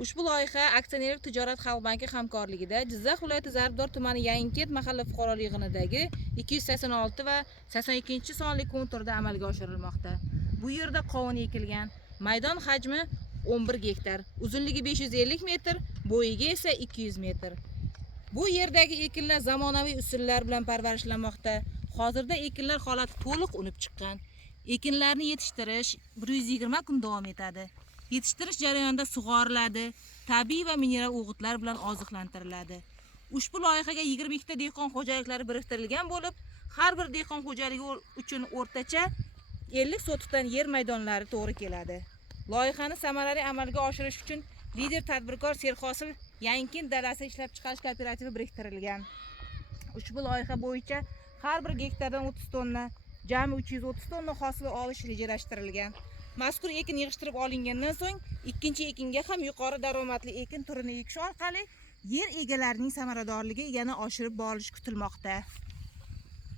Ushbu loyiha Aksionerlik tijorat xalq banki hamkorligida Jizzax viloyati Zarbdor tumani Yangiket mahalla fuqarolik yig'inidagi 286 va 82 sonli konturda amalga oshirilmoqda. Bu yerda qovun ekilgan. Maydon hajmi 11 gektar, uzunligi 550 metr, bo'yiga esa 200 metr. Bu yerdagi ekinlar zamonaviy usullar bilan parvarishlanmoqda. Hozirda ekinlar holati to'liq unib chiqqan. Ekinlarni yetishtirish 120 kun davom etadi. Yetishtirish jarayonida sug'oriladi, tabiiy va mineral o'g'itlar bilan oziqlantiriladi. Ushbu loyihaga 22 ta dehqon xo'jaliklari biriktirilgan bo'lib, har bir dehqon xo'jaligi uchun o'rtacha 50 sotikdan yer maydonlari to'g'ri keladi. Loyihani samarali amalga oshirish uchun lider tadbirkor Serhosil Yangiket dalasi ishlab chiqarish kooperativi biriktirilgan. Ushbu loyiha bo'yicha har bir gektardan 30 tonna, jami 330 tonna hosil olish rejalashtirilgan. Mazkur ekin yig'ishtirib olingandan so'ng ikkinchi ekinga ham yuqori daromadli ekin turini ekish orqali yer egalarining samaradorligi yana oshirib borilishi kutilmoqda.